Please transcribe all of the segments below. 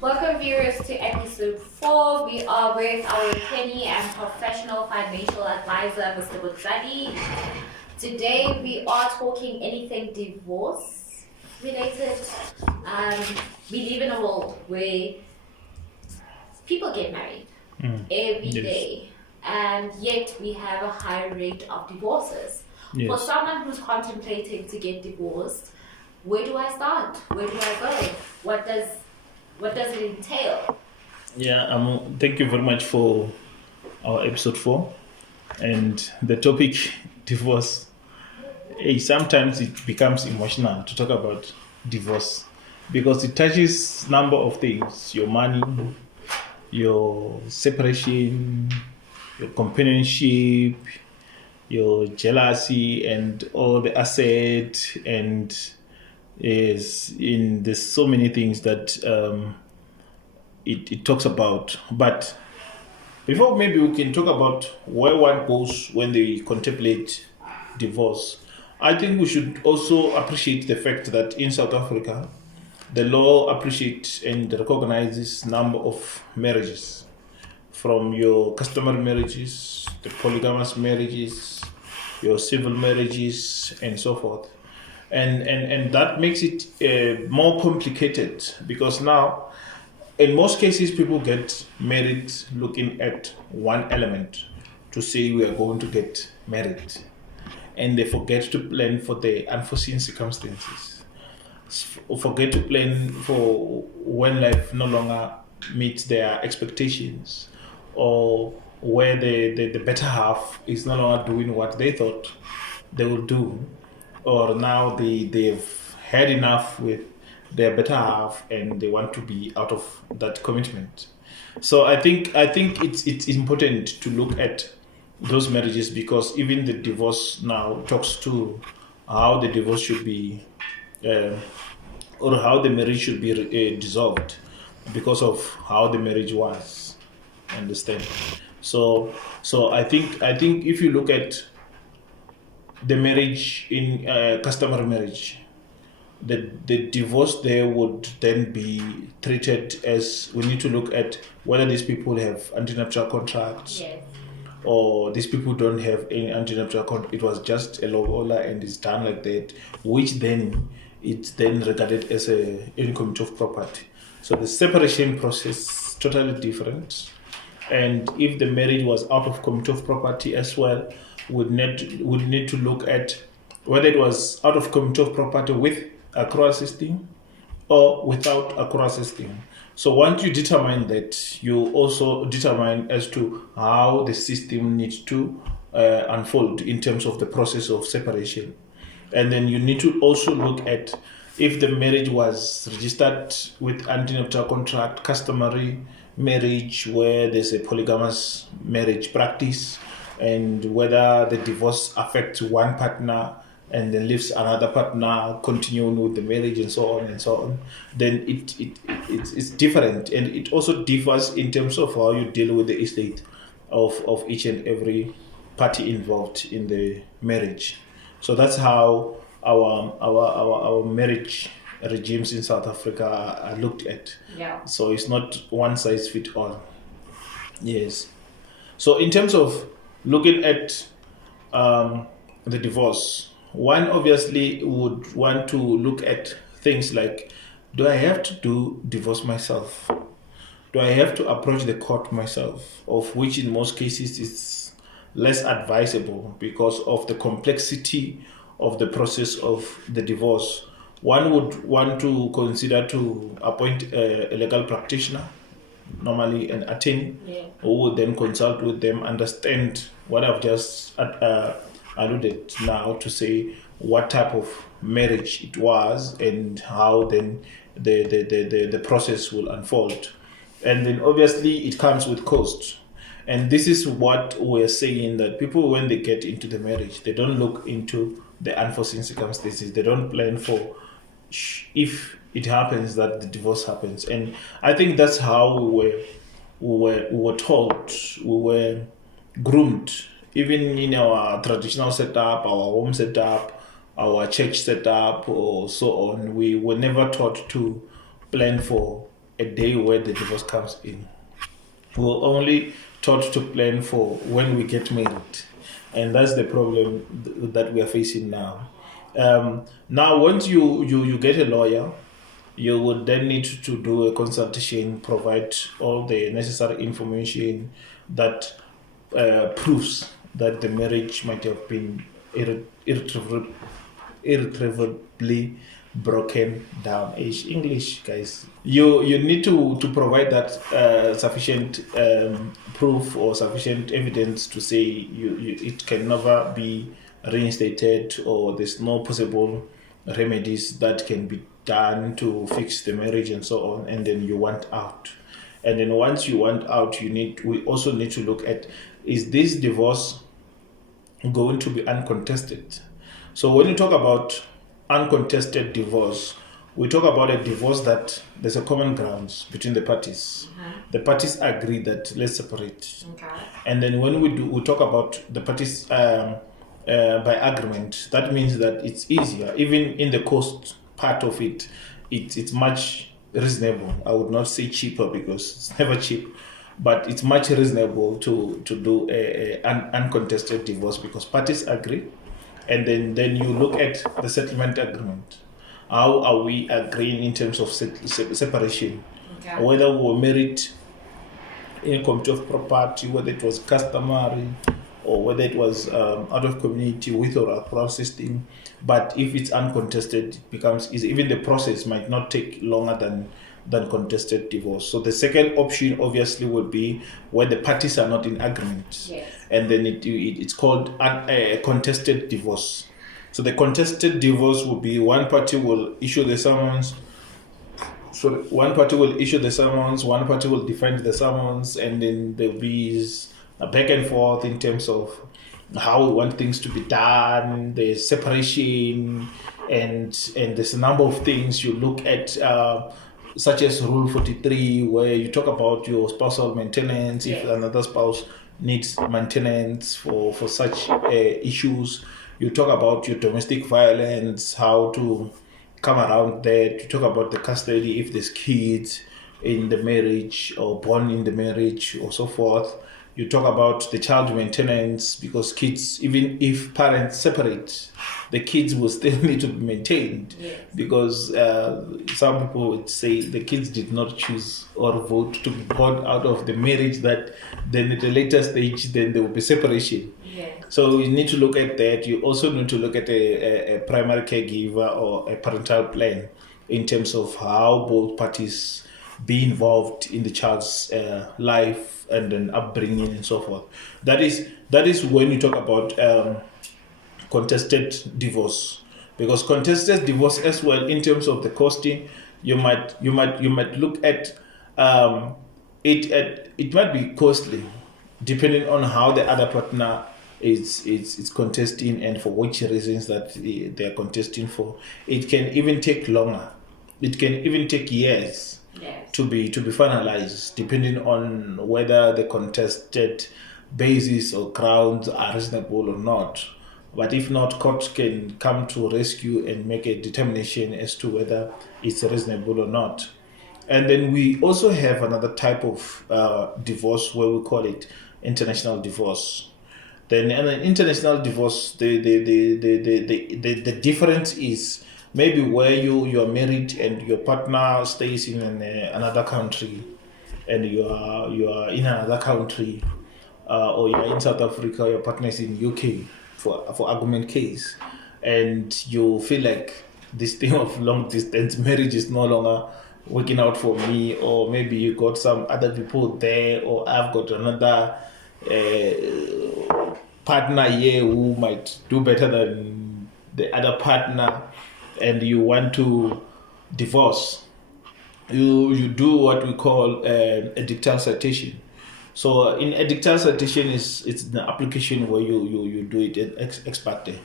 Welcome viewers to episode 4. We are with our attorney and professional financial advisor, Mr. Butzadi. Today we are talking anything divorce related. We live in a world where people get married every day, and yet we have a high rate of divorces. For someone who's contemplating to get divorced, where do I start? Where do I go? What does it entail? Thank you very much for our episode 4 and the topic divorce. Sometimes it becomes emotional to talk about divorce because it touches number of things: your money, your separation, your companionship, your jealousy, and all the asset, and there's so many things that it talks about. But before maybe we can talk about where one goes when they contemplate divorce, I think we should also appreciate the fact that in South Africa, the law appreciates and recognizes number of marriages, from your customary marriages, the polygamous marriages, your civil marriages, and so forth. And that makes it more complicated because now, in most cases, people get married looking at one element to say we are going to get married, and they forget to plan for the unforeseen circumstances, forget to plan for when life no longer meets their expectations, or where the better half is no longer doing what they thought they would do, or now they've had enough with their better half and they want to be out of that commitment. So I think it's important to look at those marriages, because even the divorce now talks to how the divorce should be or how the marriage should be dissolved because of how the marriage was. Understand? So I think if you look at the marriage in customary marriage, the divorce there would then be treated as, we need to look at whether these people have antenuptial contracts, Yes. or these people don't have any antenuptial contract. It was just a lobola and it's done like that, which then it's then regarded as a income of property. So the separation process totally different. And if the marriage was out of commute of property as well, would need to look at whether it was out of commute of property with accrual system or without accrual system. So once you determine that, you also determine as to how the system needs to unfold in terms of the process of separation. And then you need to also look at if the marriage was registered with antenuptial contract, customary marriage where there's a polygamous marriage practice, and whether the divorce affects one partner and then leaves another partner continuing with the marriage, and so on and so on, then it's different. And it also differs in terms of how you deal with the estate of each and every party involved in the marriage. So that's how our marriage regimes in South Africa are looked at. Yeah. So it's not one size fit all. Yes. So in terms of looking at the divorce, one obviously would want to look at things like, do I have to divorce myself? Do I have to approach the court myself? Of which in most cases is less advisable because of the complexity of the process of the divorce. One would want to consider to appoint a legal practitioner, normally an attorney, who would then consult with them, understand what I've just alluded now to say what type of marriage it was and how then the process will unfold. And then obviously it comes with cost. And this is what we're saying, that people, when they get into the marriage, they don't look into the unforeseen circumstances. They don't plan for if it happens that the divorce happens. And I think that's how we were taught, we were groomed, even in our traditional setup, our home setup, our church setup, or so on. We were never taught to plan for a day where the divorce comes in. We're only taught to plan for when we get married, and that's the problem that we are facing now. Now, once you get a lawyer, you would then need to do a consultation, provide all the necessary information that proves that the marriage might have been irretrievably broken down. English, guys. You need to provide that sufficient proof or sufficient evidence to say it can never be reinstated, or there's no possible remedies that can be done to fix the marriage and so on, and then you want out. And then once you want out, we also need to look at, is this divorce going to be uncontested? So when you talk about uncontested divorce, we talk about a divorce that there's a common grounds between the parties. The parties agree that let's separate. Okay. And then when we talk about the parties by agreement, that means that it's easier. Even in the cost part of it, it's much reasonable. I would not say cheaper because it's never cheap, but it's much reasonable to do an uncontested divorce because parties agree. And then you look at the settlement agreement. How are we agreeing in terms of separation? Okay. Whether we were married in a community of property, whether it was customary, or whether it was out of community with or without system. But if it's uncontested, it becomes easy. Even the process might not take longer than contested divorce. So the second option obviously would be where the parties are not in agreement. Yes. And then it's called a contested divorce. So the contested divorce will be one party will issue the summons. So one party will issue the summons, one party will defend the summons, and then there'll be a back and forth in terms of how we want things to be done, the separation, and there's a number of things you look at, such as Rule 43, where you talk about your spousal maintenance, if another spouse needs maintenance for such issues. You talk about your domestic violence, how to come around that. You talk about the custody if there's kids in the marriage or born in the marriage or so forth. You talk about the child maintenance because kids, even if parents separate, the kids will still need to be maintained. Yes. Because some people would say the kids did not choose or vote to be born out of the marriage, that then at a later stage then there will be separation. Yes. So you need to look at that. You also need to look at a primary caregiver or a parental plan in terms of how both parties be involved in the child's life and then upbringing and so forth. That is when you talk about contested divorce, because contested divorce as well in terms of the costing, you might look at it might be costly depending on how the other partner is contesting and for which reasons that they are contesting for. It can even take longer. It can even take years. Yes. to be finalized, depending on whether the contested basis or grounds are reasonable or not. But if not, court can come to rescue and make a determination as to whether it's reasonable or not. And then we also have another type of divorce where we call it international divorce. Then an international divorce, the difference is maybe where you are married and your partner stays in another country, and you are in another country, or you are in South Africa, your partner is in UK for argument case, and you feel like this thing of long distance marriage is no longer working out for me, or maybe you got some other people there, or I've got another partner here who might do better than the other partner, and you want to divorce. You do what we call a dictal citation. So in a dictal citation it's the application where you do it ex parte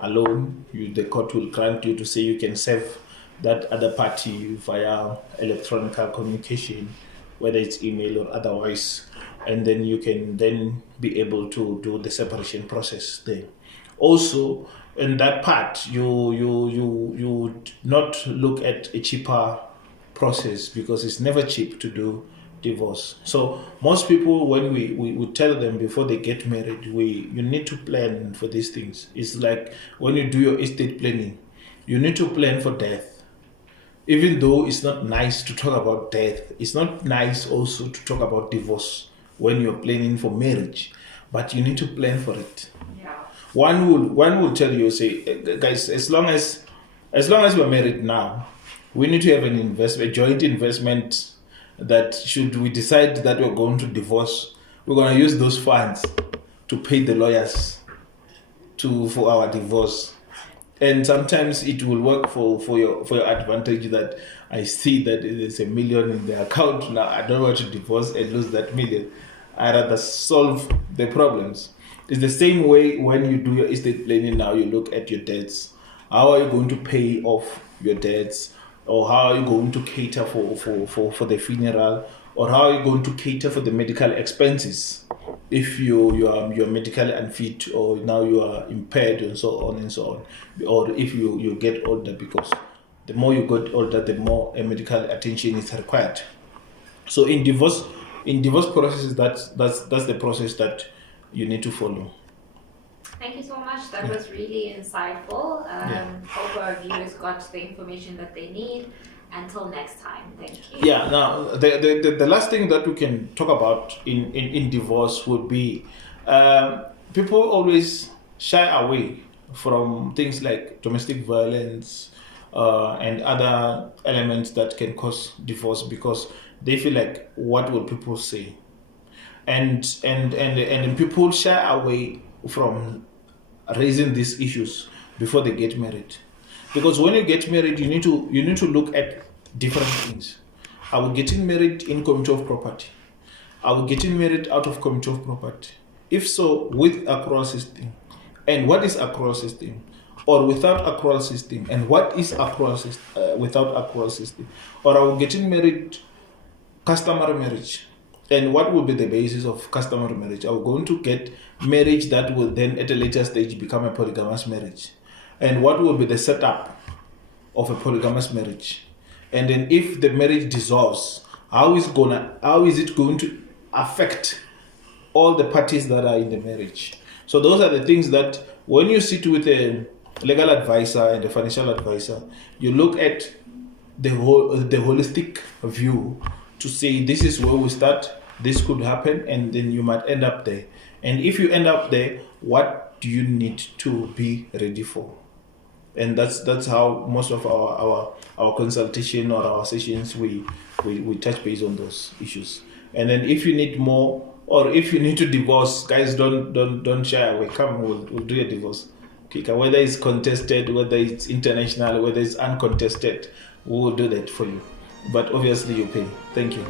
alone. The court will grant you to say you can serve that other party via electronic communication, whether it's email or otherwise, and then you can then be able to do the separation process there. Also, in that part, you not look at a cheaper process because it's never cheap to do divorce. So most people, when we tell them before they get married, you need to plan for these things. It's like when you do your estate planning, you need to plan for death. Even though it's not nice to talk about death, it's not nice also to talk about divorce when you're planning for marriage, but you need to plan for it. Yeah. One will tell you, say, guys, as long as we're married now, we need to have a joint investment that should we decide that we're going to divorce, we're going to use those funds to pay the lawyers for our divorce. And sometimes it will work for your advantage that I see that there's $1 million in the account now. I don't want to divorce and lose that $1 million. I rather solve the problems. It's the same way when you do your estate planning now, you look at your debts. How are you going to pay off your debts? Or how are you going to cater for the funeral? Or how are you going to cater for the medical expenses? If you're medically unfit or now you are impaired and so on and so on. Or if you get older, because the more you get older, the more medical attention is required. So in divorce processes, that's the process that you need to follow. Thank you so much. That was really insightful. Hope our viewers got the information that they need. Until next time, thank you. Yeah. Now, the last thing that we can talk about in divorce would be people always shy away from things like domestic violence and other elements that can cause divorce because they feel like, what will people say? And people shy away from raising these issues before they get married, because when you get married, you need to look at different things. Are we getting married in community of property? Are we getting married out of community of property? If so, with accrual system, and what is accrual system, or without accrual system, and what is accrual system without accrual system, or are we getting married customary marriage? And what will be the basis of customary marriage? Are we going to get marriage that will then at a later stage become a polygamous marriage? And what will be the setup of a polygamous marriage? And then if the marriage dissolves, how is it going to affect all the parties that are in the marriage? So those are the things that when you sit with a legal advisor and a financial advisor, you look at the holistic view to say, this is where we start, this could happen, and then you might end up there. And if you end up there, what do you need to be ready for? And that's how most of our consultation or our sessions we touch base on those issues. And then if you need more, or if you need to divorce, guys, don't shy away. Come, we'll do a divorce. Okay, whether it's contested, whether it's international, whether it's uncontested, we will do that for you. But obviously you pay. Thank you.